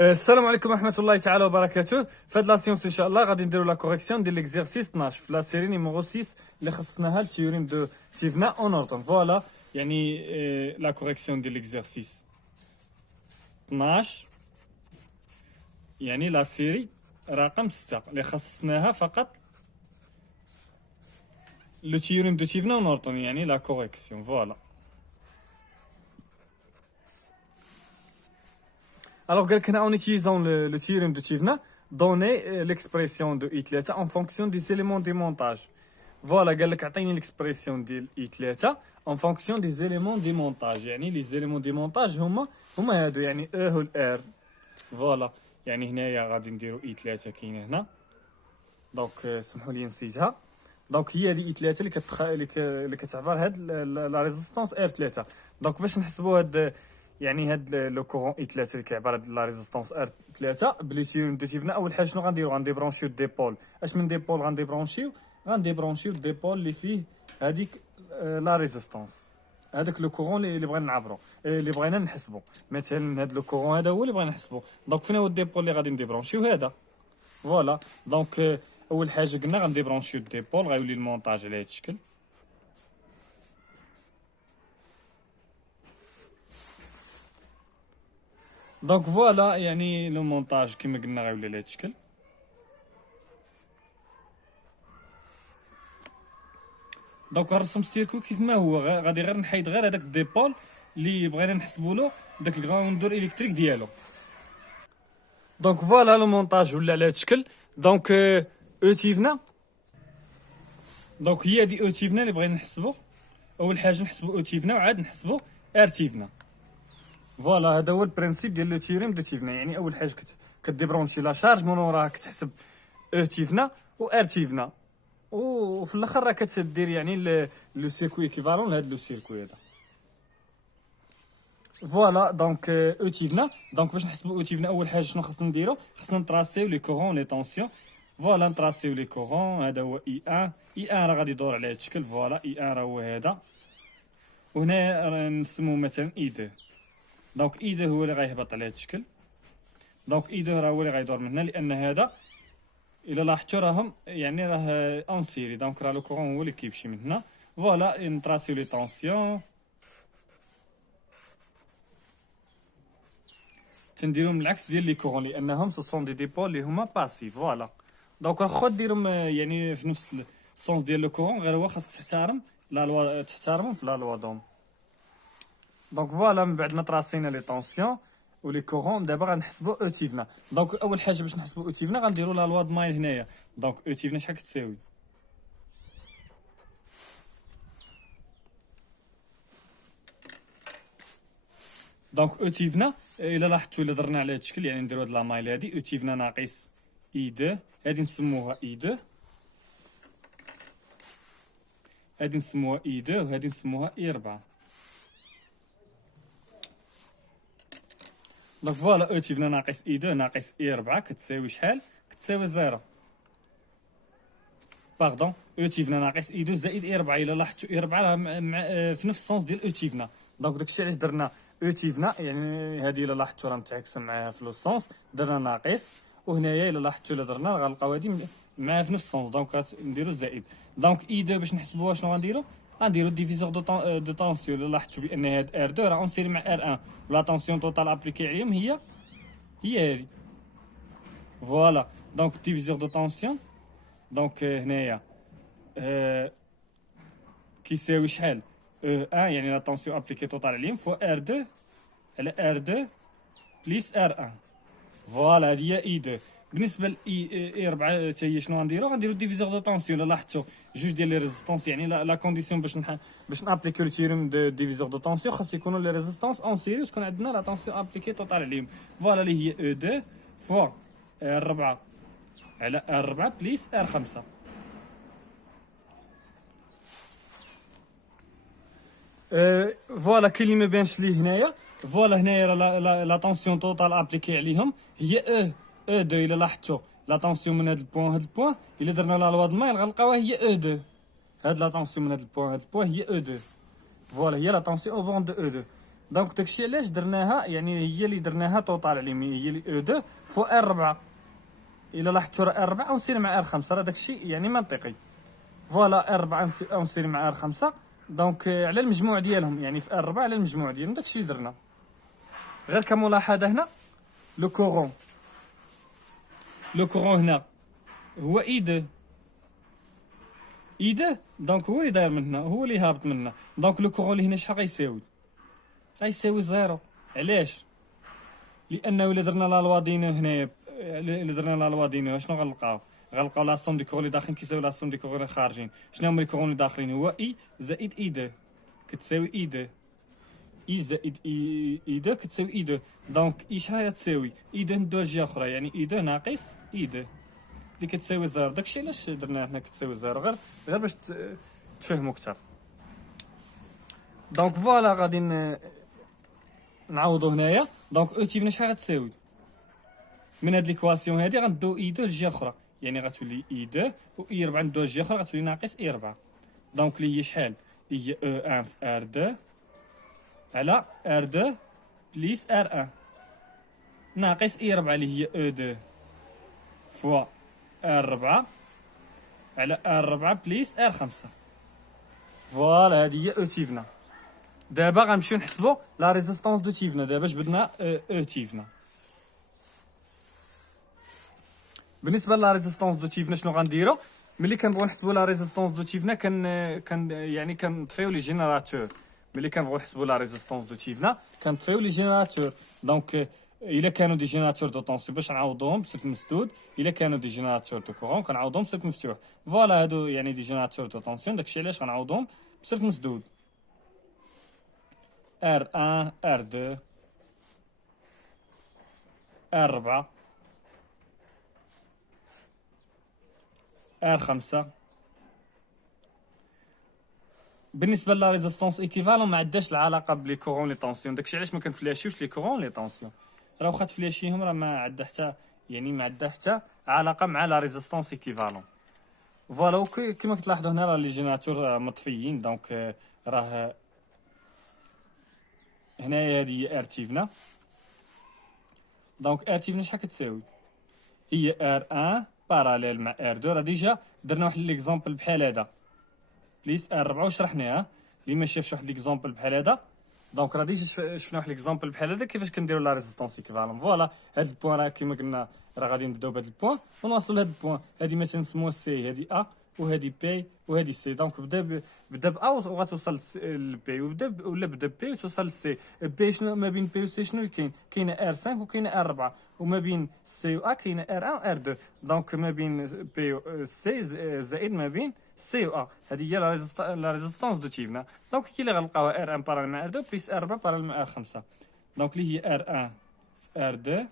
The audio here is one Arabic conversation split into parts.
السلام عليكم ورحمة الله تعالى وبركاته. في هاد لا سيونس ان شاء الله غادي نديرو لا كوريكسيون ديال ليكزيرسيس 12 في لا سيري نيميرو 6 اللي خصصناها لتيوريم دو تيفنا اون اوردون. فوالا يعني لا كوريكسيون ديال ليكزيرسيس 12 يعني لا سيري رقم 6 اللي خصصناها فقط لو تيوريم دو تيفنا اون اوردون يعني لا كوريكسيون. فوالا alors quelqu'un en utilisant le théorème de Thévenin donner l'expression de I3 en fonction des éléments de montage. Voilà, قال لك عطيني l'expression ديال I3 en fonction des éléments de montage. يعني les éléments de montage هما هادو يعني E و R. فوالا يعني هنايا غادي نديرو I3 كاينه هنا دونك سمحوا لي نسيتها. دونك هي هادي I3 اللي كتعبر هاد لا ريزيستانس R3. دونك باش نحسبوا هاد يعني هاد لو كورون اي 3 اللي كيعبر على لا ريزيستانس ار 3 بلي تيوريم دو تيفنا. اول حاجه شنو غنديرو؟ غنديبرونشيو ديبول. اش من ديبول غنديبرونشيو ديبول اللي فيه هذيك لا ريزيستانس، هذاك لو كورون اللي بغينا نعبرو اللي بغينا نحسبو. مثلا هاد لو كورون هذا هو اللي بغينا نحسبو. دونك فين هو الديبول اللي غادي نديبرونشيو؟ هذا فوالا. دونك اول حاجه قلنا غنديبرونشيو الديبول غيولي المونتاج على هذا الشكل. دونك فوالا يعني لو مونتاج كيما قلنا غيولي على هاد الشكل. دونك غنرسم السيركو كيف ما هو، غادي غير نحيد غير هذاك الديبول اللي بغينا نحسبوا له داك الغراوندور الكتريك ديالو. دونك فوالا لو مونتاج ولا على هاد الشكل. دونك او تيفنا، دونك هي هادي او تيفنا اللي بغينا نحسبوا. اول حاجه نحسبوا او تيفنا وعاد نحسبوا ار تيفنا. فوالا هذا هو البرانسيب ديال لو تيوريم دو تيفنا. يعني اول حاجه كديبرونشي لا شارج، من وراها كتحسب او تيفنا و ار تيفنا، وفي الاخر راه كتدير يعني لو سيركوي ايكيفالون لهاد لو سيركوي هذا. فوالا دونك او تيفنا. دونك باش نحسبوا او تيفنا اول حاجه شنو خصنا نديرو؟ خصنا نطراسيو لي كورون لي طونسيون. فوالا نطراسيو لي كورون. هذا هو اي 1. اي 1 راه غادي يدور على هاد الشكل. فوالا اي 1 راه هو هذا، وهنا نسموه مثلا اي 2. دونك اي 2 هو اللي غيهبط على هاد الشكل. دونك اي 2 راه هو اللي غيدور من هنا، لان هذا الا لاحظتوا راهم يعني راه اون سيري. دونك راه لو كورون هو اللي كيمشي من هنا. فوالا نطراسيو لي طونسيون تنديرهم من العكس ديال لي كورون، لانهم سو سون دي ديبول اللي هما باسيف. فوالا دونك واخا ديرهم يعني في نفس السونس ديال لو كورون، غير هو خاصك تحترم لا لوا، تحترمهم في لا لوا دوم. دونك فوالا من بعد ما طراسينا لي طونسيون ولي كورون دابا غنحسبوا او تيفنا. دونك اول حاجه باش نحسبوا او تيفنا غنديروا لا لوا د مايل هنايا. دونك او تيفنا شحال كتساوي؟ دونك او تيفنا الا لاحظتوا الا درنا على هذا الشكل يعني نديروا هاد لا مايل هادي او تيفنا ناقص اي 2. هادي نسموها اي 2، هادي نسموها اي 2، وهادي نسموها اي 4. دونك فوالا او تيفنا ناقص اي 2 ناقص اي 4 كتساوي شحال؟ كتساوي 0. باردون، او تيفنا ناقص اي 2 زائد اي 4. الا لاحظتوا اي 4 راه في نفس السونس ديال او تيفنا. دونك داكشي علاش درنا او تيفنا، يعني هادي الا لاحظتوا راه متعاكسه معاها في لو سونس، درنا ناقص. وهنايا الا لاحظتوا الا درنا راه غنلقاو هادي معاها في نفس السونس. دونك نديرو زائد. دونك اي 2 باش نحسبوها شنو غنديرو؟ غنديرو ديفيزور دو طونسيون. الا لاحظتوا بان هاد ار 2 راه اون سيري مع ار 1 ولا طونسيون توتال ابليكي عليهم هي هادي. فوالا دونك ديفيزور دو طونسيون. دونك هنايا كيساوي شحال؟ او 1 يعني لا طونسيون ابليكي توتال عليهم فوا ار 2 على ار 2 بليس ار 1. فوالا هادي هي اي 2. بالنسبه لاي 4 حتى هي شنو غنديرو ديفيزور دو طونسيون. الا لاحظتوا جوج ديال لي ريزيستونس، يعني لا كونديسيون باش نابليكيو لو تيوريم دو ديفيزور دو طونسيون خاص يكونوا لي ريزيستونس اون سيري وتكون عندنا لا طونسيون ابليكي توتال عليهم. فوالا اللي هي او 2 فوا ار 4 على ار 4 بليس ار 5. فوالا كاين اللي ما بانش ليه هنايا. فوالا هنايا لا طونسيون توتال ابليكي عليهم هي او 2. الا لاحظتوا لا طونسيون من هذا البوان الا درنا لا لوا د مايل غنلقاوها هي او 2. هاد لا طونسيون من هذا البوان هي او 2. فوالا هي لا طونسيون او بون دو او 2. دونك داكشي علاش درناها، يعني هي اللي درناها توطال على اليمين، هي اللي او 2 فو ار 4. الا لاحظتوا راه ار 4 ونسير مع ار 5، راه داكشي يعني منطقي. فوالا ار 4 ونسير مع ار 5. دونك على المجموع ديالهم، يعني في ار 4 على المجموع ديالهم، داكشي اللي درنا. غير كملاحظه هنا لو كورون هنا هو اي 2 اي 2. دونك هو اللي داير من هنا، هو اللي هابط من هنا. دونك لو كورون اللي هنا شحال غيساوي؟ غيساوي زيرو. علاش؟ لانه الا درنا لا لوا دينو هنايا، الا درنا لا لوا دينو شنو غنلقاو لا سوم دي كورون اللي داخلين كيساوي لا سوم دي كورون اللي خارجين. شنو هما الكورون اللي داخلين؟ هو اي زائد اي 2 كتساوي اي 2. اي زائد اي 2 كتساوي اي 2. دونك اي شحال غتساوي؟ اي 2 ندوها لجهه اخرى، يعني اي 2 ناقص اي 2 اللي كتساوي زيرو. داكشي علاش درنا هنا كتساوي زيرو، غير باش تفهموا اكثر. دونك فوالا غادي نعوضوا هنايا. دونك او تيفنا شحال غتساوي؟ من هاد ليكواسيون هادي غندو اي 2 للجهه الاخرى، يعني غتولي اي 2 و اي 4 ندوها للجهه الاخرى غتولي ناقص اي 4. دونك اللي هي شحال؟ هي او 1 في ار 2 على ار 2 بليس ار 1 ناقص اي 4 اللي هي او 2 فوا ار 4 على ار 4 بليس ار 5. فوالا هادي هي او تيفنا. دابا غنمشيو نحسبوا لا ريزيستونس دو تيفنا. دابا جبدنا او تيفنا. بالنسبه لا ريزيستونس دو تيفنا شنو غنديرو؟ ملي كنبغيو نحسبوا لا ريزيستونس دو تيفنا يعني كنطفيو لي جينيراتور. ملي كنبغيو نحسبوا لا ريزيستونس دو تيفنا كنطفيو لي جينيراتور. دونك الا كانوا دي جينيراتور دو طونسيون باش نعوضوهم بسلك مسدود، الا كانوا دي جينيراتور دو كورون كنعوضوهم بسلك مفتوح. فوالا هادو يعني دي جينيراتور دو طونسيون، داكشي علاش غنعوضوهم بسلك مسدود. R1 R2 R4 R5. بالنسبه لا ريزيستونس ايكيفالون ما عندهاش العلاقه بلي كورون لي طونسيون، داكشي علاش ما كنفلاشيوش لي كورون لي طونسيون. راه واخا تفلاشيهم راه ما عندها حتى، يعني ما عندها حتى علاقه مع لا ريزيستونس ايكيفالون. فوالا كما كتلاحظوا هنا راه لي جينيراتور مطفيين. دونك راه هنايا هادي ار تيفنا. دونك ار تيفنا شحال كتساوي؟ هي ار 1 باراليل مع ار 2. راه ديجا درنا واحد ليكزامبل بحال هذا بليس ار 4 وشرحناها. اللي ما شافش واحد ليكزامبل بحال هذا، دونك راه ديجا شفنا واحد ليكزامبل بحال هذا كيفاش كنديروا لا ريزيستونس ايكيفالون. فوالا هاد البوان راه كيما قلنا راه غادي نبداو بهاد البوان ونوصلوا لهاد البوان. هادي مثلا نسموها سي، هادي ا وهادي بي وهادي سي. دونك بدا با وغتوصل لبي، بدا بي وتوصل لسي. بي شنو ما بين بي و سي؟ شنو اللي كاينه ار 5 وكاينه ار 4، وما بين سي و ا كاينه ار 1 و ار 2. دونك ما بين بي و سي زائد ما بين سي و ا، هذه هي لا ريزيستونس دو تيفنا. دونك كي اللي غنلقاوها ار 1 بارال مع ار 2 بليس ار 4 بارال مع ار 5. دونك اللي هي ار 1 في ار 2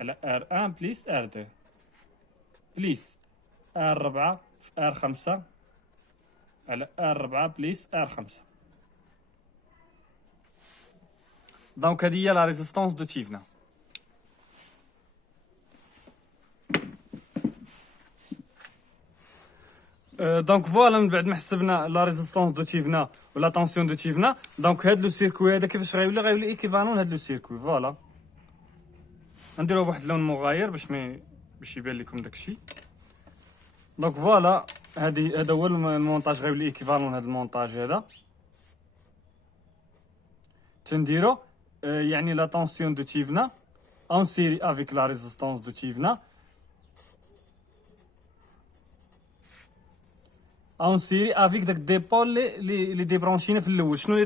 على ار 1 بليس ار 2 بليس ار 4 في ار 5 على ار 4 بليس ار 5. دونك هذه هي لا ريزيستونس دو تيفنا. دونك فوالا من بعد ما حسبنا لا ريزيستونس دو تيفنا ولا طونسيون دو تيفنا، دونك هاد لو سيركوي هذا كيفاش غيولي ايكيفالون هاد لو سيركوي. فوالا نديروه بواحد اللون مغاير باش يبان لكم داكشي. دونك فوالا هذا هو المونتاج غيولي ايكيفالون هاد المونتاج هذا تنديرو. يعني لا طونسيون دو تيفنا اون سيري افيك لا ريزيستونس دو تيفنا اون سيري افيك داك ديبول لي ديبرونشينا في الاول. شنو لي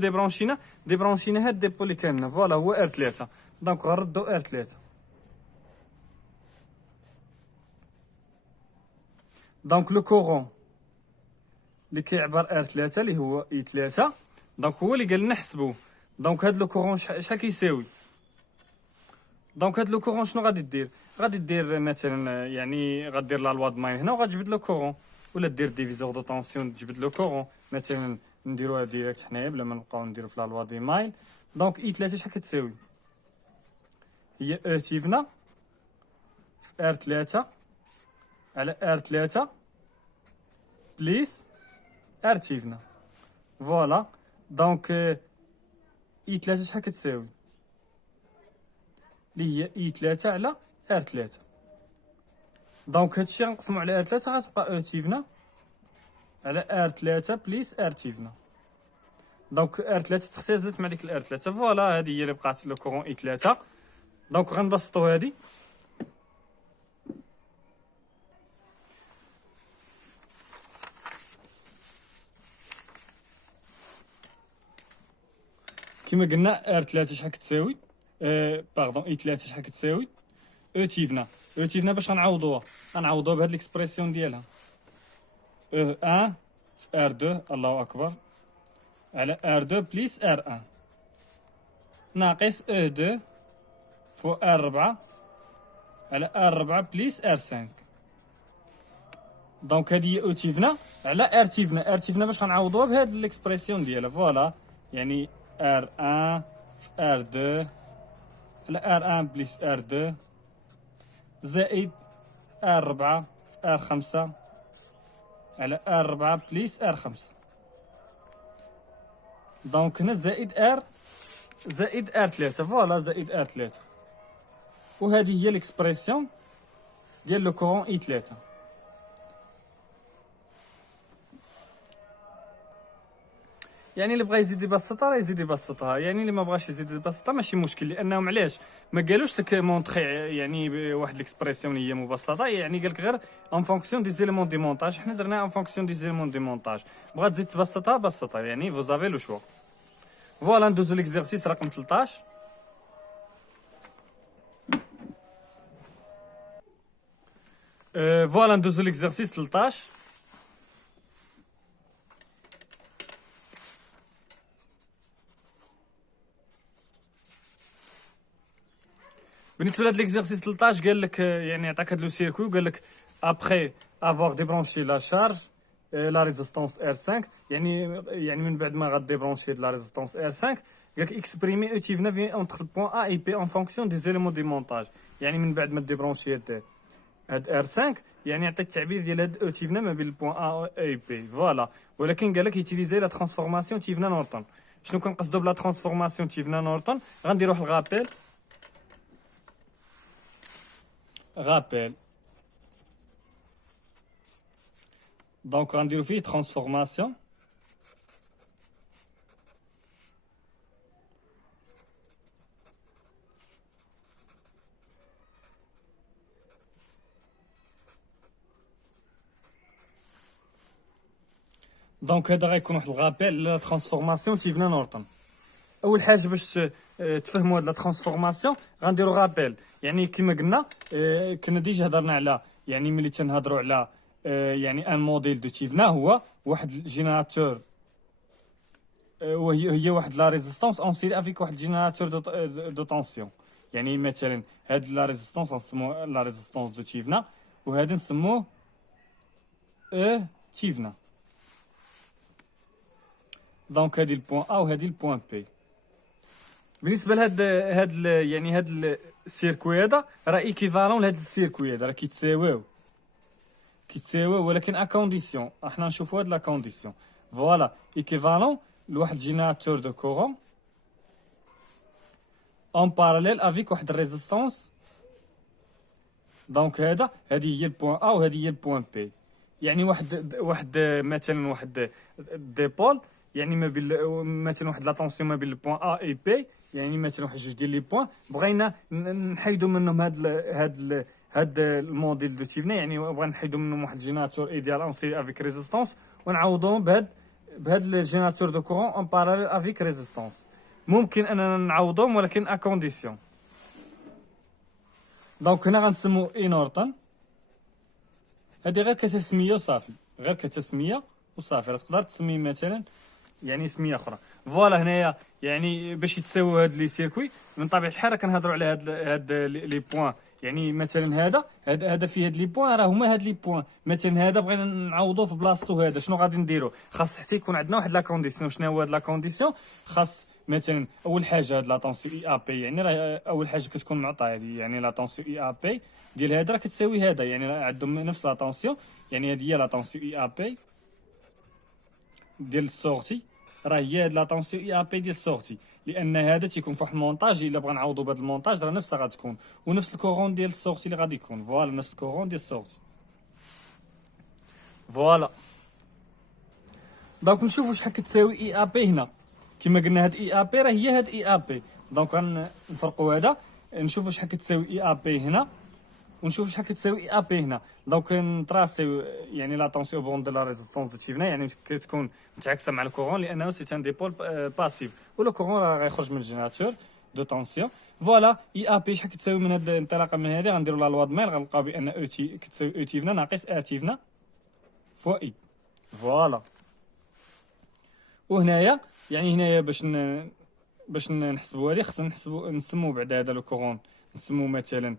ديبرونشينا هاد ديبول اللي كان فوالا هو ار 3. دونك غنردو ار 3. دونك لو كورون اللي كيعبر ار 3 اللي هو اي 3، دونك هو اللي قال لنا حسبوه. دونك هاد لو كورون شحال كيساوي؟ دونك هاد لو كورون شنو غادي دير؟ غادي دير مثلا يعني غدير لا لوا د ماين هنا وغتجبد لو كورون، ولا دير ديفيزور دو طونسيون تجبد لو كورون. مثلا نديروها ديريكت حنايا بلا ما نبقاو نديرو في لا لوا دي ماين. دونك اي 3 شحال كتساوي؟ هي او تيفنا في ار 3 على ار 3 بليس ار تيفنا. فوالا دونك اي 3 شحال كتساوي؟ اللي هي اي 3 على ار 3. دونك هادشي غنقسمو على ار 3 غتبقى او تيفنا على ار 3 بليس ار تيفنا. دونك ار 3 تختزلت مع ديك الار 3. فوالا هادي هي اللي بقات لو كورون اي 3. دونك غنبسطو هادي. كما قلنا ار 3 شحال كتساوي؟ باردون اي 3 شحال كتساوي؟ او تيفنا. او تيفنا باش غنعوضوها بهاد ليكسبرسيون ديالها او 1 في ار 2 الله اكبر على ار 2 بليس ار 1 ناقص او 2 فو ار 4 على ار 4 بليس ار 5. دونك هادي هي او تيفنا على ار تيفنا. ار تيفنا باش غنعوضوها بهاد ليكسبرسيون ديالها. فوالا يعني ار 1 في ار 2 على ار 1 بليس ار 2 زائد ار 4 في ار 5 على ار 4 بليس ار 5. دونك هنا زائد ار 3. فوالا زائد ار 3. وهذه هي ليكسبرسيون ديال لو كورون اي 3. يعني اللي بغى يزيد يبسطها راه يزيد يبسطها، يعني اللي ما بغاش يزيد يبسطها ماشي مشكل، لانهم علاش ما قالوش لك مونطري يعني واحد ليكسبرسيون هي مبسطه، يعني قال لك غير ان فونكسيون دي زيليمون دي مونتاج. حنا درناها ان فونكسيون دي زيليمون دي مونتاج. بغات تزيد تبسطها بسطها، يعني فو زافي لو شوا. فوالا ندوزو ليكزيرسيس رقم 13. فوالا ندوزو ليكزيرسيس 13. بالنسبه لهاد ليكزيرسيس 13 قال لك يعني عطاك هاد لو سيركوي وقال لك ابخي افوار ديبرونشي لا شارج لا ريزيستونس ار 5. يعني من بعد ما غاديبرونشي لا ريزيستونس ار 5 قال لك اكسبريمي او تيفنا في اونتر البوان ا اي بي اون فونكسيون دي زيليمون دي مونتاج. يعني من بعد ما ديبرونشي هاد ار 5 يعني عطيك التعبير ديال هاد او تيفنا ما بين البوان ا اي بي. فوالا ولكن قال لك يوتيليزي لا ترانسفورماسيون تيفنا نورتون. شنو كنقصدو بلا ترانسفورماسيون تيفنا نورتون؟ غنديرو واحد الغابيل. دونك غنديرو فيه ترانسفورماسيون دونك هذا غيكون واحد الغابيل لا ترانسفورماسيون تيفنا نورتون. اول حاجه باش تفهموا هاد لا ترانسفورماسيون غنديرو غابيل. يعني كما قلنا كنا ديجا هضرنا على يعني ملي تنهضروا على يعني ان موديل دو تيفنا هو واحد الجينيراتور وهي واحد لا ريزيستونس اون سيري افيك واحد جينيراتور دو طونسيون. يعني مثلا هاد لا ريزيستونس نسموه لا ريزيستونس دو تيفنا وهذا نسموه او تيفنا. دونك هادي البوان ا وهادي البوان بي. بالنسبه لهاد يعني هاد السيركوي هذا راه ايكيفالون لهاد السيركوي هذا، راه كيتساويو ولكن ا كونديسيون احنا نشوفوا هاد لا كونديسيون. فوالا ايكيفالون لواحد جينيراتور دو كورون اون باراليل افيك واحد الريزيستونس. دونك هادي هي البوان ا وهادي هي البوان بي. يعني واحد مثلا واحد ديبول يعني ما بين مثلا واحد لا طونسيون ما بين البوان ا اي بي، يعني مثلا واحد جوج ديال لي بوان بغينا نحيدو منهم هاد الموديل دو تيفنا. يعني بغينا نحيدو منهم واحد جينيراتور ايديال اون سيري افيك ريزيستونس ونعوضوهم بهاد الجينيراتور دو كورون اون باراليل افيك ريزيستونس. ممكن اننا نعوضوهم ولكن ا كونديسيون. دونك هنا غنسمو اي نورتون. هادي غير كتسميه وصافي، غير كتسميه وصافي. راه تقدر تسمي مثلا يعني سميه اخرى. فوالا هنايا يعني باش يتساووا هاد لي سيركوي من طبيعه الحال كنهضروا على هاد لي بوين. يعني مثلا هذا فيه هاد لي بوين راه هما هاد لي بوين. مثلا هذا بغينا نعوضوه في بلاصتو هذا، شنو غادي نديرو؟ خاص حتى يكون عندنا واحد لا كونديسيون. شنو هو هاد لا كونديسيون؟ خاص مثلا اول حاجه هاد لا طونسيون اي ا بي، يعني راه اول حاجه كتكون معطاه هذه، يعني لا طونسيون اي ا بي ديال هذا راه كتساوي هذا، يعني راه عندهم نفس لا طونسيون. يعني هذه هي لا طونسيون اي ا بي ديال السورتي، راه هي هاد لا طونسيون اي ا بي ديال السورتي. لان هذا تيكون في واحد المونتاج. الا بغا نعوضوا بهذا المونتاج راه نفسها غتكون، ونفس الكورون ديال السورتي اللي غادي يكون. فوالا نفس الكورون ديال السورتي. فوالا دونك نشوفوا شحال كتساوي اي ا بي هنا. كما قلنا هاد اي ا بي راه هي هاد اي ا بي. دونك غنفرقوا هذا، نشوفوا شحال كتساوي اي ا بي هنا، ونشوفوا شحال كتساوي اي ا بي هنا. دونك نتراسيو يعني لا طونسيون بون دو لا ريزيستونس دو تشيفنا، يعني كتكون متعاكسه مع الكورون لانه سي ان ديبول باسيف، ولا كورون راه غيخرج من الجينيراتور دو طونسيون. فوالا اي ا بي شحال كتساوي من هاد الانطلاقه من هذه، غنديروا لا لوا دميل غنلقاو بان او تي كتساوي او تيفنا ناقص ا تيفنا فوا اي. فوالا وهنايا يعني هنايا باش نحسبوا هذه خصنا نسموا بعد هذا لو كورون نسموا مثلا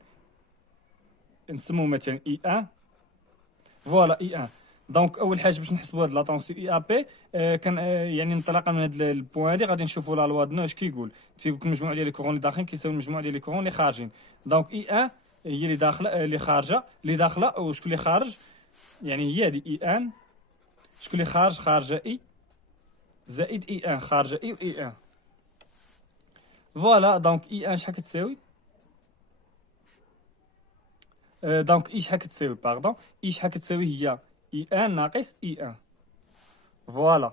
اي 1. فوالا اي 1. دونك اول حاجه باش نحسبوا هاد لا طونسيون اي ا بي كان يعني انطلاقا من هاد البوان هادي غادي نشوفوا لا لوا دو اش كيقول. تيقول المجموع ديال لي كورون اللي داخلين كيساوي المجموع ديال لي كورون اللي خارجين. دونك اي 1 هي اللي داخله اللي خارجه اللي داخله، وشكون اللي خارج يعني هي هادي اي 1. شكون اللي خارجه اي زائد اي 1 خارجه اي و اي 1. فوالا دونك اي 1 شحال كتساوي دونك اي شحال كتساوي باردون اي شحال كتساوي هي اي 1 ناقص اي 1. فوالا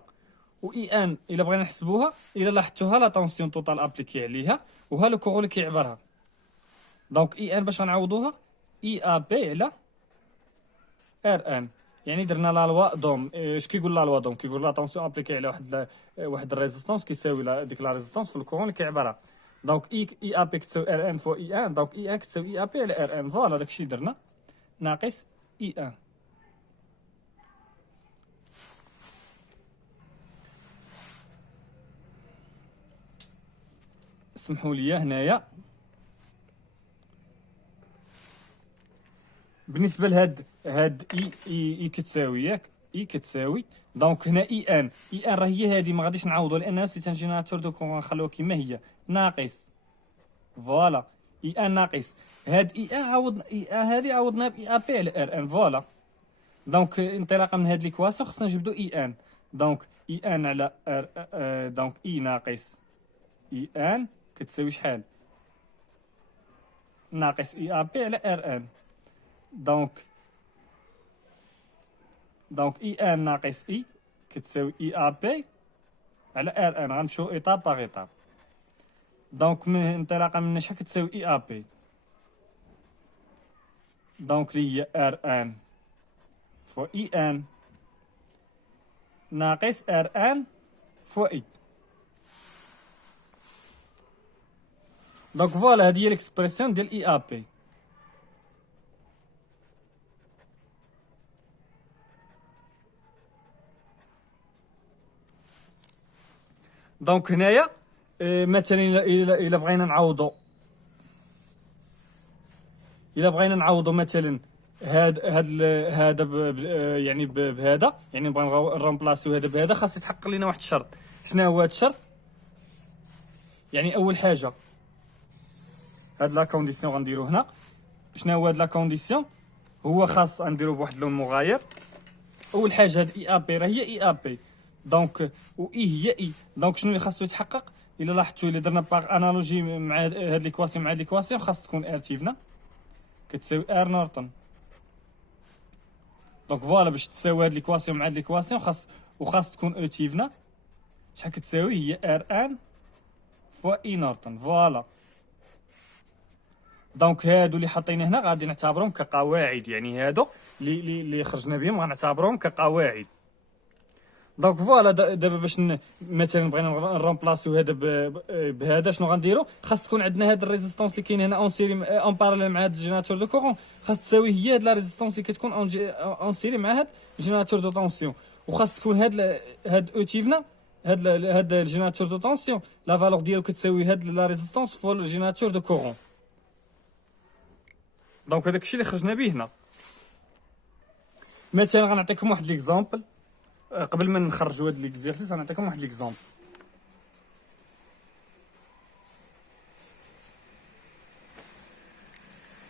و اي 1 الا بغينا نحسبوها الا لاحظتوها لا طونسيون توتال ابليكي عليها وها لو كورون اللي كيعبرها. دونك اي 1 باش غنعوضوها اي ا بي على ار ان، يعني درنا لا لوا دوم. اش كيقول لا لوا دوم؟ كيقول لا طونسيون ابليكي على واحد الريزيستونس كيساوي ديك لا ريزيستونس في الكورون اللي كيعبرها. دونك اي ا بي كتساوي ار ان فوا اي 1. دونك اي 1 كتساوي اي ا بي على ار ان. فوالا داكشي درنا ناقص اي 1. اسمحوا لي هنايا بالنسبه لهاد اي كتساوي ياك اي كتساوي. دونك هنا اي ان راه هي هادي ما غاديش نعوضوا لانها سي ان جينيراتور دو كورون، نخلوها كما هي ناقص. فوالا اي ان ناقص هاد اي ان عوضنا اي ان هادي عوضناها باي ا بي على ار ان. فوالا دونك انطلاقا من هاد ليكواسيون خصنا نجبدو اي ان. دونك اي ان على ار دونك اي ناقص اي ان كتساوي شحال؟ ناقص اي ا بي على ار ان. دونك اي ان ناقص اي كتساوي اي ا بي على ار ان. غنمشيو ايطاب باغ ايطاب. دونك من انطلاقا من شحال كتساوي اي ا بي؟ دونك اللي هي ار ان فوا اي ان ناقص ار ان فوا اي. دونك فوالا هادي هي ليكسبرسيون ديال اي ا بي. دونك هنايا مثلا الا بغينا نعوضو مثلا هذا يعني بهذا، يعني نبغي نرومبلاسيو هذا بهذا، خاص يتحقق لنا واحد الشرط. شنو هو هذا الشرط؟ يعني اول حاجه هاد لا كونديسيون غنديرو هنا. شنو هو هاد لا كونديسيون؟ هو خاص نديرو بواحد اللون مغاير. اول حاجه هاد اي ا بي راه هي اي ا بي، دونك و اي هي اي. دونك شنو اللي خاصو يتحقق؟ الا لاحظتوا الا درنا باغ انالوجي مع هاد ليكواسيون مع هاد ليكواسيون، خاص تكون ار تيفنا كتساوي ار نورتون. دونك فوالا باش تساوي هاد ليكواسيون مع هاد ليكواسيون خاص تكون او تيفنا شحال كتساوي؟ هي ار ان فوا اي نورتون. فوالا دونك هادو اللي حاطين هنا غادي نعتبرهم كقواعد، يعني هادو اللي خرجنا بهم غنعتبرهم كقواعد. دونك فوالا دابا باش مثلا بغينا نرومبلاسيو هذا بهذا، شنو غنديرو؟ خاص تكون عندنا هاد الريزيستونس اللي كاين هنا اون سيري اون باراليل مع هاد الجينيراتور دو كورون، خاص تساوي هي هاد لا ريزيستونس اللي كتكون اون سيري مع هاد الجينيراتور دو طونسيون، وخاص تكون هاد او تيفنا هاد الجينيراتور دو طونسيون لا فالور ديالو كتساوي هاد لا ريزيستونس فوا الجينيراتور دو كورون. دونك هذاك الشيء اللي خرجنا به هنا. مثلا غنعطيكم واحد ليكزامبل قبل ما نخرجوا هاد ليكزيرسيس. غنعطيكم واحد ليكزامبل.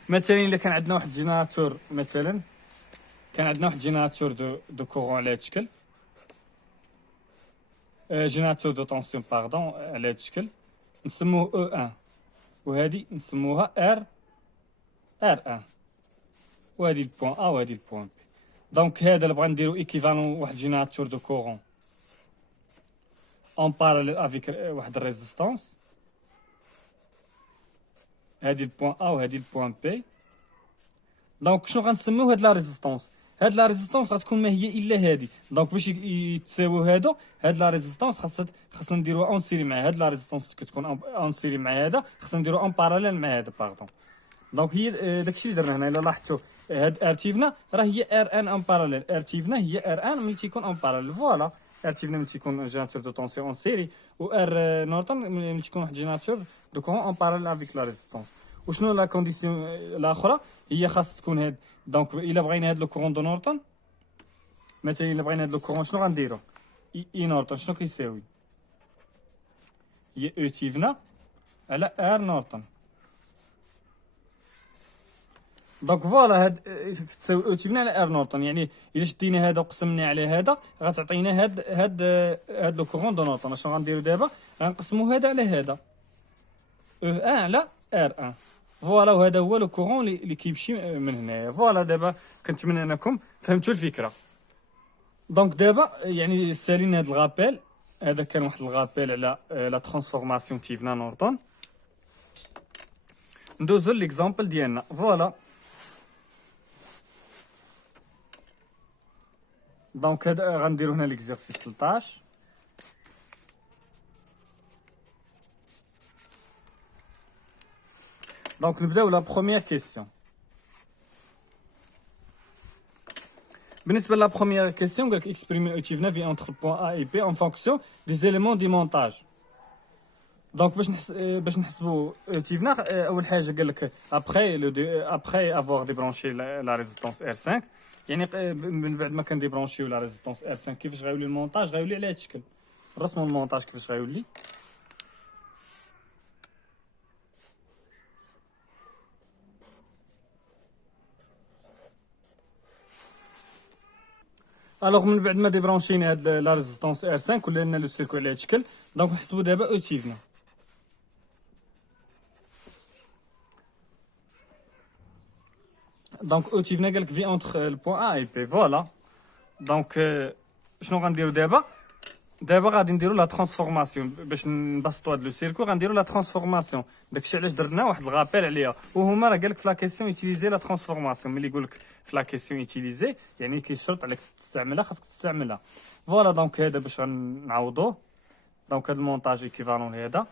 مثلا الا كان عندنا واحد جينيراتور، مثلا كان عندنا واحد جينيراتور دو كورون على هاد الشكل، جينيراتور دو طونسيون باردون على هاد الشكل. نسموه او ان، وهذه نسموها ار ان، وهذه البوان ا وهذه البوان بي. دونك هذا اللي بغا نديرو ايكيفالون واحد جينيراتور دو كورون اون باراليل افيك واحد الريزيستونس، هذه البوان ا وهذه البوان بي. دونك شنو غنسميو هاد لا ريزيستونس؟ هاد لا ريزيستونس غتكون ما هي الا هادي. دونك باش يتساويو هادو، هاد لا ريزيستونس خاصنا نديروها اون سيري مع هاد لا ريزيستونس كتكون اون سيري مع هذا، خاصنا نديرو اون باراليل مع هذا باردون. دونك هي داكشي اللي درنا هنا. الا لاحظتوا هاد ار تيفنا راه هي ار ان اون باراليل، ار تيفنا هي ار ان ملي تيكون اون باراليل. فوالا ار تيفنا ملي تيكون جينيراتور دو طونسيون اون سيري، و ار نورتون ملي تيكون واحد جينيراتور دو كورون اون باراليل افيك لا ريزيستونس. وشنو لا كونديسيون الاخرى؟ هي خاص تكون هاد. دونك الا بغينا هاد لو كورون دو نورتون مثلا، الا بغينا هاد لو كورون شنو غنديرو؟ اي نورتون شنو كيساوي؟ هي او تيفنا على ار نورتون. دونك فوالا هاد تساوي او تيفنا على ار نورتون. يعني الا شدينا هذا وقسمنا على هذا غتعطينا هاد لو كورون دو نورتون. شنو غنديرو دابا؟ غنقسمو هذا على هذا، او ان على ار ان. فوالا وهذا هو لو كورون اللي كيمشي من هنايا. فوالا دابا كنتمنى انكم فهمتوا الفكره. دونك دابا يعني سالين هاد الغابيل. هذا كان واحد الغابيل على لا ترانسفورماسيون تيفنا نورتون. ندوزو ليكزامبل ديالنا. فوالا دونك هذا غنديرو هنا ليكزيرسيس 13. دونك نبداو لا بروميير كيسيون. بالنسبه لا بروميير كيسيون قالك اكسبريمي او تيفنا في انتر بوان ا اي بي اون فونكسيون دي زيليمون دي مونتاج. دونك باش نحسبوا تيفنا اول حاجه قالك ابخي افوار ديبرونشي لا ريزيستونس ار 5. يعني من بعد ما كنديبرونشيو لا ريزيستونس ار 5 كيفاش غيولي المونتاج؟ غيولي على هذا الشكل. رسموا المونتاج كيفاش غيولي. الوغ من بعد ما ديبرونشينا هاد لا ريزيستونس ار 5 ولينا لو سيركو على هاد الشكل. دونك نحسبوا دابا او تيفنا. دونك او تيفنا قالك في اونتر البوان ا اي بي. فوالا دونك شنو غنديرو دابا؟ دابا غادي نديرو لا ترانسفورماسيون باش نبسطو هاد لو سيركو. غنديرو لا ترانسفورماسيون. داكشي علاش درنا واحد الغابيل عليها. وهما راه قالك في لا كيسيون يوتيليزي لا ترانسفورماسيون. ملي يقولك في لا كيسيون يوتيليزي يعني كيشرط عليك تستعملها، خاصك تستعملها. فوالا دونك هذا باش غنعوضوه. دونك هاد المونتاج ايكيفالون لهذا.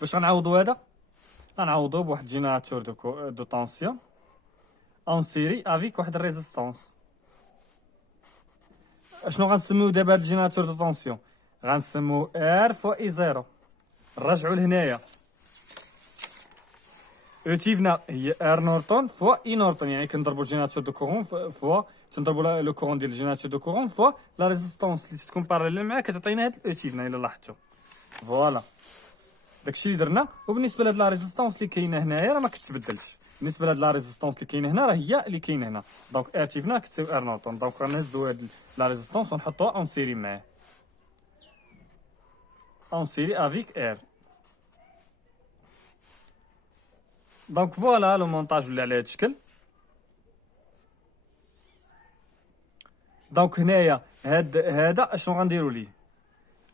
باش غنعوضو هذا؟ غنعوضوه بواحد جينيراتور دو طونسيون اون سيري افيك واحد الريزيستونس. شنو غنسميو دابا هاد الجينيراتور دو طونسيون؟ غنسميو ار فوا اي زيرو. نرجعو لهنايا. او تيفنا هي ار نورتون فوا اي نورتون. يعني كنضربو الجينيراتور دو كورون فوا تنضربو لو كورون ديال الجينيراتور دو كورون فوا لا ريزيستونس اللي تكون باراليل معاه كتعطينا هاد او تيفنا الا لاحظتو. فوالا داكشي اللي درنا. وبالنسبه لهاد لا ريزيستونس اللي كاينه هنايا راه ما كتبدلش. بالنسبه لهاد لا ريزيستونس اللي كاينه هنا راه هي اللي كاينه هنا. دونك ار تيفنا كتساوي ار نورتون. دونك غنهزو هاد لا ريزيستونس ونحطوها اون سيري معاه، اون سيري افيك ار. دونك فوالا لو مونتاج ولا على هاد الشكل. دونك هنايا هذا اشنو غنديرو ليه؟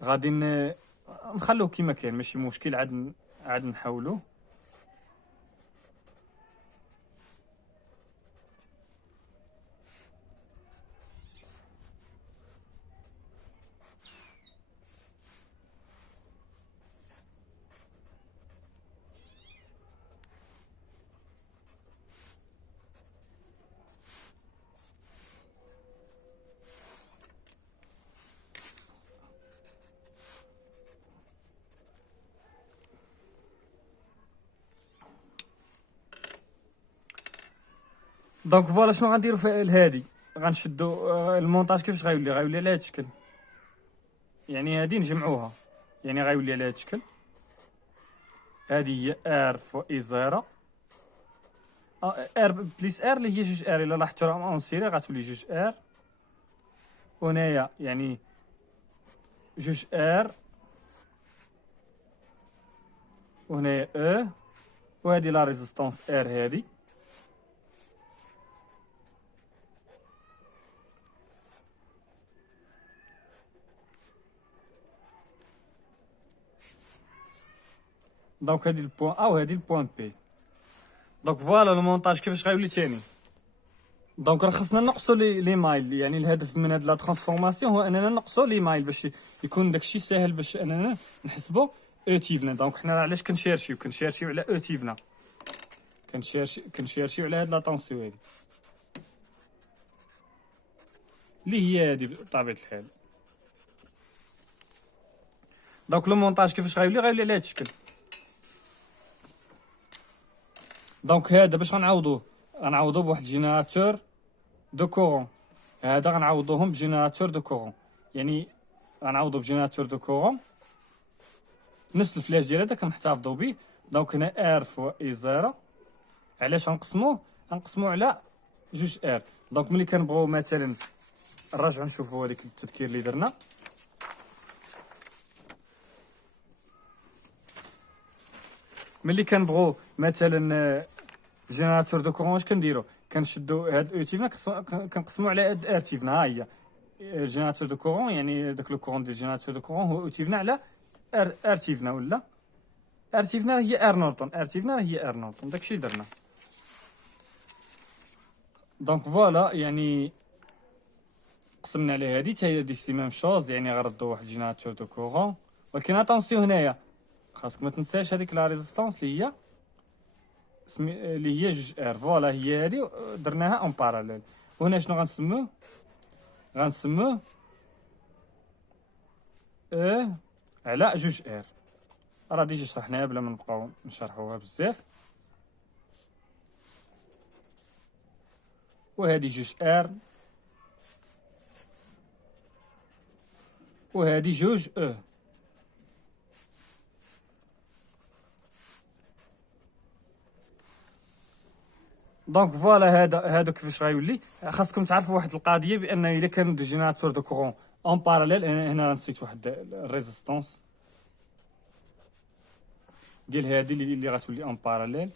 غادي نخلوه كيما كاين ماشي مشكل. عاد نحاولوه. دونك فوالا شنو غنديرو في هادي؟ غنشدو المونتاج كيفاش غيولي على هاد الشكل. يعني هادي نجمعوها، يعني غيولي على هاد الشكل. هادي هي ار فوا اي زيرو ار بليس ار اللي هي جوج ار. الا لاحظتو راه اون سيري غتولي جوج ار. وهنايا يعني جوج ار وهنا او، وهذه لا ريزيستونس ار هذه. دونك هذه البوان ا وهذه البوان بي. دونك فوالا المونتاج كيفاش غيولي تاني. دونك راه خصنا نقصوا لي مايل، يعني الهدف من هاد لا ترانسفورماسيون هو اننا نقصوا لي مايل باش يكون داكشي ساهل باش اننا نحسبوا او تيفنا. دونك حنا علاش كنشيرشيو على او تيفنا، كنشيرشيو على هاد لا طونسيون هادي اللي هي هادي بطبيعة الحال. دونك لو مونتاج كيفاش غيولي على هاد الشكل. دونك هذا باش غنعوضوه بواحد جينيراتور دو كورون. هذا غنعوضوهم بجينيراتور دو كورون، يعني غنعوضو بجينيراتور دو كورون نفس الفلاش ديال هذا كنحتفظوا به. دونك هنا ار فوا اي زيرو. علاش غنقسموه على جوج ار. دونك ملي كنبغيو مثلا نرجعوا نشوفوا هذيك التذكير اللي درنا. ملي كنبغيو مثلا جينيراتور دو كورون اش كنديرو؟ كنشدو هاد او تيفنا كنقسمو على هاد ار تيفنا. ها هي جينيراتور دو كورون، يعني داك لو كورون ديال جينيراتور دو كورون هو او تيفنا على ار تيفنا، ولا ار تيفنا هي ار نورتون، داكشي درنا. دونك فوالا يعني قسمنا على هادي حتى هي سي ميم شوز، يعني غنردو واحد جينيراتور دو كورون. ولكن اتونسيون هنايا خاصك ما تنساش هذيك لا ريزيستونس اللي هي جوج ار. فوالا هي هادي درناها اون باراليل. وهنا شنو غنسموه على جوج ار. راه ديجا شرحناها بلا ما نبقاو نشرحوها بزاف. وهادي جوج ار وهادي جوج دونك فوالا هذا كيفاش غيولي. خاصكم تعرفوا واحد القضيه، بان الا كانوا دي جينيراتور دو كورون اون باراليل، هنا نسيت واحد الريزيستونس ديال هادي اللي غتولي اون باراليل.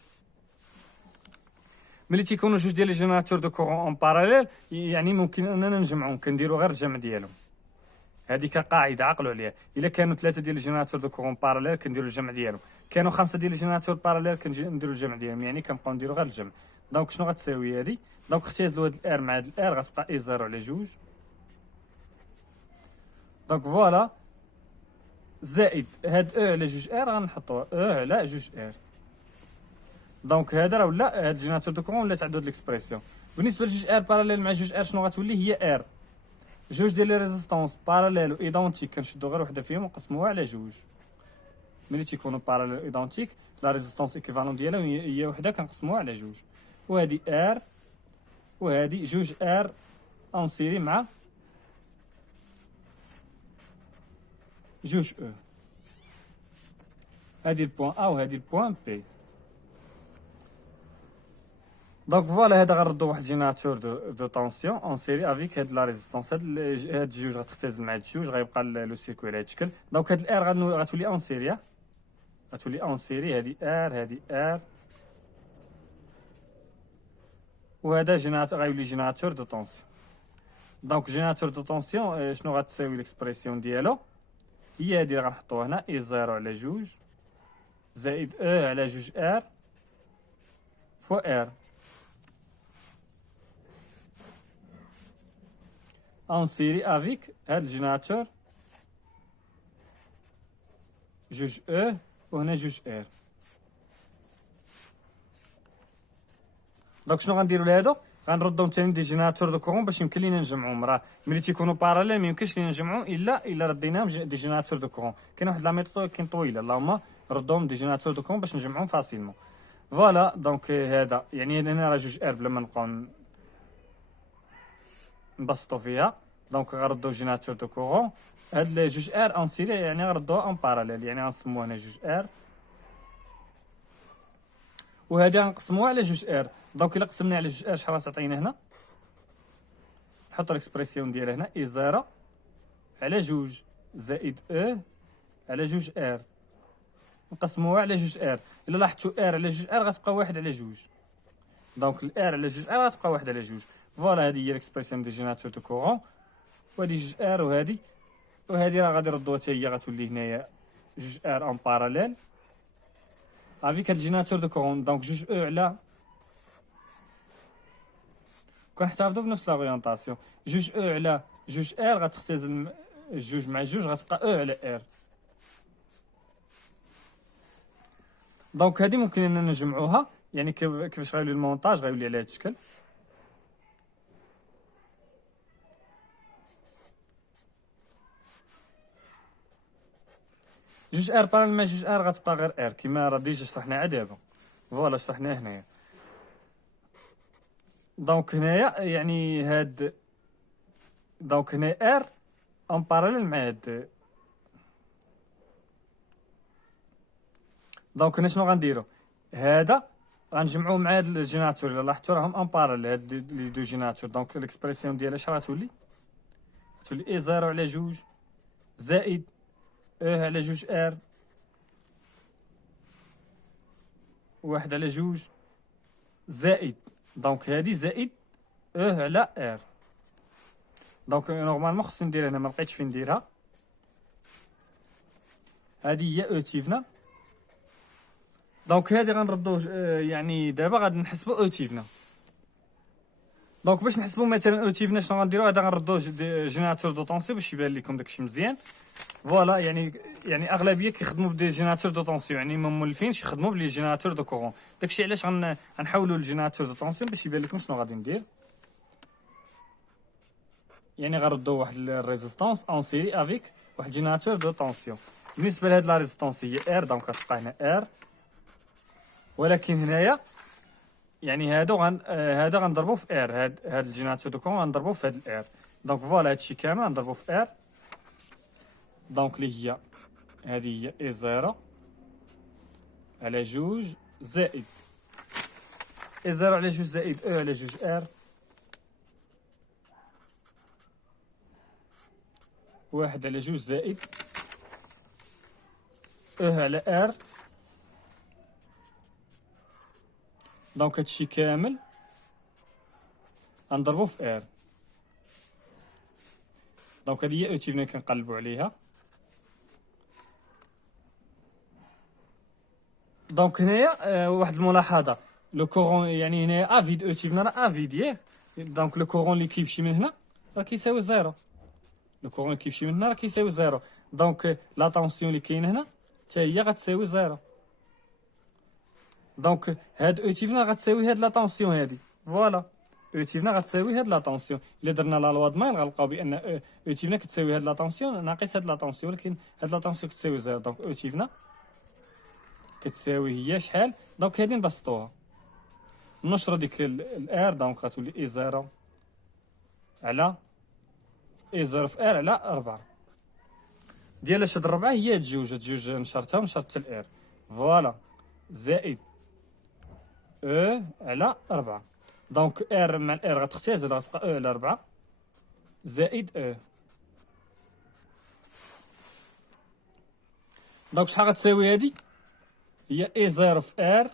ملي تيكونوا جوج ديال لي جينيراتور دو كورون اون باراليل، يعني ممكن اننا نجمعهم، كنديروا غير الجمع ديالهم. هذه كقاعده عقلوا عليها. الا كانوا ثلاثه ديال لي جينيراتور دو كورون باراليل كنديروا الجمع ديالهم، كانوا خمسه ديال لي جينيراتور باراليل كنديروا الجمع ديالهم، يعني كنبقاو نديروا غير الجمع. دونك شنو غتساوي هذه؟ دونك اختزلوا هاد الار مع هاد الار غتبقى اي زيرو على جوج. دونك فوالا زائد هاد او على جوج ار غنحطوه او على جوج ار. دونك هذا راه ولا هاد الجينيراتور دو كورون ولا تعدد ليكسبرسيون. بالنسبه لجوج ار باراليل مع جوج ار شنو غتولي؟ هي ار جوج ديال لي ريزيستونس باراليل و ايدونتيك، كنشدو غير وحده فيهم ونقسموها على جوج. ملي تيكونوا باراليل و ايدونتيك لا ريزيستونس ايكيفالون ديالهم هي وحده كنقسموها على جوج. وهادي ار وهادي جوج ار اون سيري مع جوج او. هادي البوان ا وهادي البوان بي. دونك فوالا هذا غنردو واحد جينيراتور دو طونسيون اون سيري افيك هاد لا ريزيستونس. هاد الجوج غتختزل مع هاد الجوج، غيبقى لو سيركوي على هاد الشكل. دونك هاد الار غتولي اون سيري، هادي ار وهذا جينيراتور غيولي جينيراتور دو طونسيون. دونك جينيراتور دو طونسيون شنو غتساوي ليكسبرسيون ديالو؟ هي هادي اللي غنحطوها هنا، اي زيرو على جوج زائد او على جوج ار فوا ار اون سيري افيك هاد الجينيراتور جوج او وهنا جوج ار. دونك شنو غنديروا لهادو؟ غنردهم ثاني دي جينيراتور دو كورون باش يمكن لينا نجمعهم. راه ملي تيكونوا باراليل ما يمكنش لينا نجمعهم الا رديناهم دي جينيراتور دو كورون. كاين واحد لا ميثود كاين طويله، اللهم ردهم دي جينيراتور دو كورون باش نجمعهم فاسيلمون. فوالا دونك هذا يعني هنا راه جوج ار بلا ما نبقاو نبسطوا فيها. دونك غنردو جينيراتور دو كورون هاد جوج ار اون سيري، يعني غنردوها اون باراليل، يعني غنسموها هنا جوج ار وهادي غنقسموها على جوج ار. دونك الا قسمنا على جوج ار شحال غتعطينا هنا؟ نحط الاكسبرسيون ديالها هنا، اي زيرو على جوج زائد او على جوج ار نقسموها على جوج ار. الا لاحظتوا ار على جوج ار غتبقى واحد على جوج، دونك الار على جوج ار غتبقى واحد على جوج. فوالا هذه هي ليكسبرسيون دي جينيراتور دو كورون. وهادي جوج ار وهادي راه غادي نردوها حتى هي غتولي هنايا جوج ار اون باراليل افيك هاد الجينيراتور دو كورون. دونك جوج او على كنحتفظوا بنفس لاغوريونطاسيون، جوج او على جوج ار غتختزل جوج مع جوج غتبقى او على ار. دونك هادي ممكن اننا نجمعوها، يعني كيفاش غيولي المونتاج غيولي على هاد الشكل. جوج ار باراليل مع جوج ار غتبقى غير ار كيما راه ديجا شرحناها دابا. فوالا شرحناه هنايا. دونك هنايا يعني هاد دونك هنا ار اون باراليل مع هاد. دونك هنا شنو غنديرو؟ هذا غنجمعوه مع هاد الجينيراتور. الا لاحظتوا راهم اون باراليل هاد لي دو جينيراتور. دونك ليكسبرسيون ديالها اش غتولي؟ غتولي اي زيرو على جوج زائد او على جوج ار واحد على جوج زائد. دونك هادي زائد او على ار. دونك نورمالمون خصني ندير هنا، ما لقيتش فين نديرها. هادي هي او تيفنا. دونك هادي غنردو يعني دابا غادي نحسبو او تيفنا. دونك باش نحسبو مثلا او تيفنا شنو غنديرو؟ هذا غنردوه جينيراتور دو طونسيون باش يبان لكم داكشي مزيان. فوالا يعني اغلبيه كيخدموا بدي جينيراتور دو طونسيون، يعني ما مولفينش يخدموا بلي جينيراتور دو كورون. داكشي علاش غنحولوا للجينيراتور دو طونسيون باش يبان لكم شنو غادي ندير. يعني غنردو واحد الريزيستونس اون سيري افيك واحد جينيراتور دو طونسيون. بالنسبه لهاد لا ريزيستونس هي ار، دونك غتبقى هنا ار. ولكن هنايا يعني هذا غنضربو في ار. هاد الجينيراتور دو كورون غنضربو في هاد الار. دونك فوالا هادشي كامل غنضربو في ار. دونك اللي هي هذه هي اي زيرو على جوج زائد اي زيرو على جوج زائد او على جوج ار واحد على جوج زائد او على ار. دونك هادشي كامل غنضربو في ار. دونك هذه هي او تيفنا كنقلبو عليها. دونك هنايا واحد الملاحظه، لو كورون يعني هنايا افيد او تيفنا راه افيد ياك. دونك لو كورون اللي كيمشي من هنا راه كيساوي زيرو. لو كورون اللي كيمشي من هنا راه كيساوي زيرو. دونك لا طونسيون اللي كاين هنا حتى هي غتساوي زيرو. دونك هاد او تيفنا غتساوي هاد لا طونسيون هادي. فوالا او تيفنا غتساوي هاد لا طونسيون. الا درنا لا لوا دماين غنلقاو بان او تيفنا كتساوي هاد لا طونسيون ناقص هاد لا طونسيون، ولكن هاد لا طونسيون كتساوي زيرو. دونك او تيفنا كتساوي هي شحال؟ دونك هادي نبسطوها نشرو ديك الار. دونك غتولي اي زيرو على اي زيرو في ار على 4 ديال هاد الربعه هي هاد جوج نشرتها ونشرت الار. فوالا زائد او على 4. دونك ار مع الار غتختزل غتبقى او على 4 زائد او. دونك شحال غتساوي هادي؟ هي اي زيرو في ار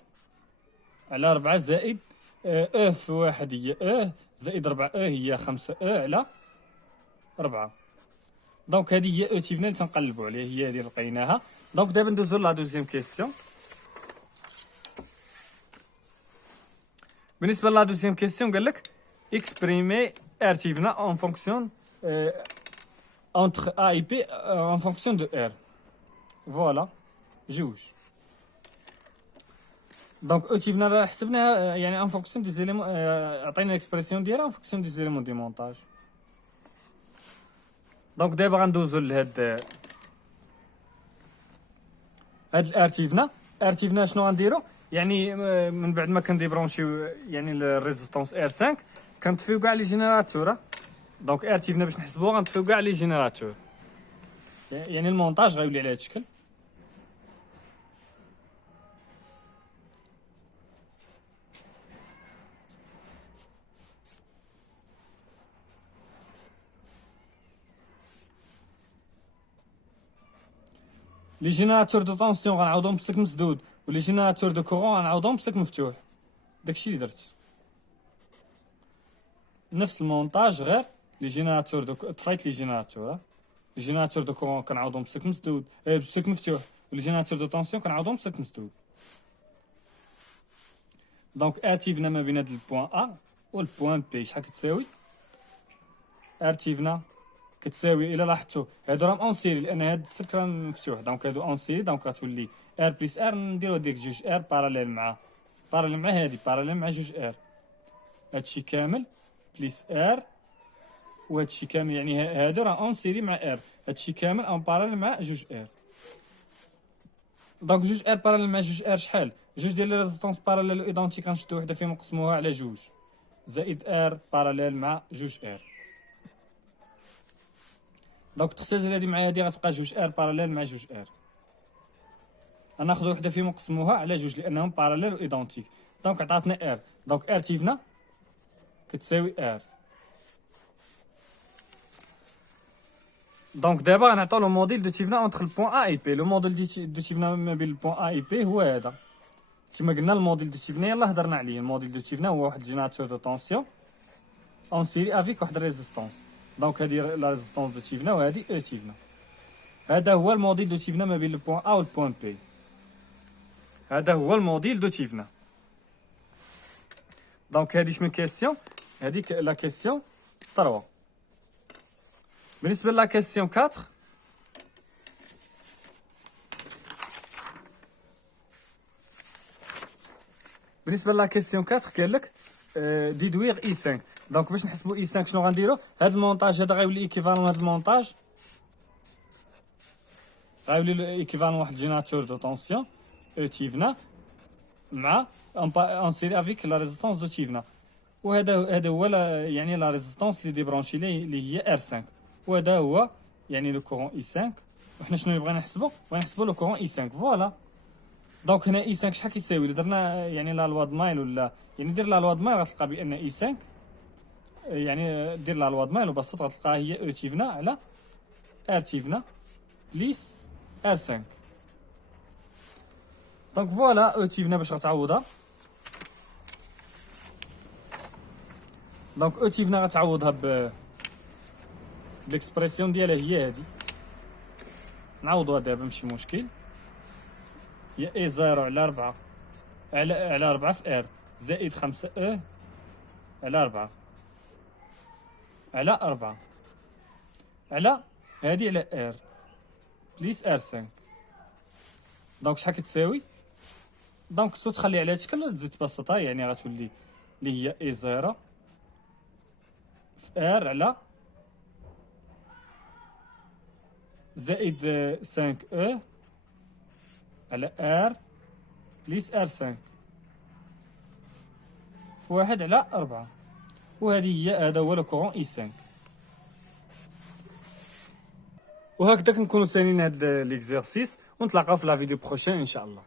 على 4 زائد او في واحد هي او زائد 4 او هي 5 او على 4. دونك هذه هي او تيفنا اللي تنقلبوا عليها، هي هذه لقيناها. دونك دابا ندوزو لا دوزيام كيسيون. بالنسبه لا دوزيام كيسيون قال لك اكسبريمي ار تيفنا اون فونكسيون entre A et B en fonction de R. Voilà جوج. دونك او تيفنا راه حسبناها يعني ان فونكسيون دي زيليمون، عطينا الاكسبرسيون ديالها ان فونكسيون دي زيليمون دي مونتاج. دونك دابا غندوزو لهاد الار تيفنا. ار تيفنا شنو غنديرو؟ يعني من بعد ما كنديبرونشيو يعني الريزيستونس ار 5 كنطفيو كاع لي جينيراتور. دونك ار تيفنا باش نحسبوها غنطفيو كاع لي جينيراتور، يعني المونتاج غيولي على هاد الشكل. لي جينيراتور دو طونسيون غنعوضهم بسلك مسدود، ولي جينيراتور دو كورون غنعوضهم بسلك مفتوح. داكشي اللي درت، نفس المونتاج غير لي جينيراتور طفيت لي جينيراتور. لي جينيراتور دو كورون كنعوضهم بسلك مسدود بسلك مفتوح، ولي جينيراتور دو طونسيون كنعوضهم بسلك مسدود. دونك اتيفنا ما بين هاد البوان ا والبوان بي شحال كتساوي؟ ارتيفنا كتساوي الى لاحظتوا هادو راهم اون سيري لان هاد السلك راه مفتوح، دونك هادو اون سيري، دونك غتولي ار بليس ار نديرو ديك جوج ار باراليل مع هادي باراليل مع جوج ار. هادشي كامل بليس ار، وهادشي كامل يعني هادو راه اون سيري مع ار، هادشي كامل اون باراليل مع جوج ار. دونك جوج ار باراليل مع جوج ار شحال؟ جوج ديال لي ريزيستونس باراليل ايدونتيك غنشدو وحده فيهم نقسموها على جوج زائد ار باراليل مع جوج ار. دونك تختزل هادي مع هادي غتبقى جوج ار باراليل مع جوج ار. غناخدو وحده فيهم نقسموها على جوج لانهم باراليل و ايدونتيك. دونك عطاتنا ار، دونك ار تيفنا كتساوي ار. دونك دابا غنعطيو لو موديل دو تيفنا اونتر البوان ا اي بي. لو موديل دو تيفنا ما بين البوان ا اي بي هو هذا. كما قلنا الموديل دو تيفنا يلاه هضرنا عليه. الموديل دو تيفنا هو واحد جينيراتور دو طونسيون اون سيري افيك واحد ريزيستونس. دونك هادي لا ريزيستونس دو تيفنا وهادي او تيفنا. هذا هو الموديل دو تيفنا ما بين البوان ا والبوان بي. هذا هو الموديل دو تيفنا. دونك هادي شنو كيسيون؟ هاديك لا كيسيون 3. بالنسبه لا كيسيون 4 بالنسبه لا كيسيون 4 قال لك ديدوير اي 5. دونك باش نحسبوا اي 5 شنو غنديروا؟ هاد المونتاج هذا غيولي ايكيفالون هاد المونتاج، غيولي ايكيفالون واحد جينيراتور دو طونسيون او تيفنا مع اون سيري افيك لا ريزيستونس دو تيفنا. وهذا هو يعني لا ريزيستونس اللي ديبرونشي اللي هي ار 5. وهذا هو يعني لو كورون اي 5. وحنا شنو اللي بغينا نحسبوا؟ بغينا نحسبوا لو كورون اي 5. فوالا. دونك هنا اي 5 شحال كيساوي؟ الا درنا يعني لا لوا د مايل ولا يعني دير لا لوا د مايل غتلقى بان اي 5 يعني دير لا لوا د مايل وبسط غتلقاها هي او تيفنا على ار تيفنا بليس ار 5. دونك فوالا او تيفنا باش غتعوضها. دونك او تيفنا غتعوضها ليكسبرسيون ديالها هي هادي. نعوضوها دابا ماشي مشكل. هي اي 0 على 4 على 4 في ار زائد 5 او على 4 على 4 على هادي على ار بليس ار 5. دونك شحال كتساوي؟ دونك سو تخلي على هادشي كله تزيد تبسطها يعني غتولي اللي هي اي 0 في ار على زائد 5 او على ار بليس ار 5 في 1 على 4. وهذه هذا هو لو كورون اي 5. وهكذا كنكونوا سالين هاد ليكزيرسيس ونتلاقاو في لا فيديو بروشين ان شاء الله.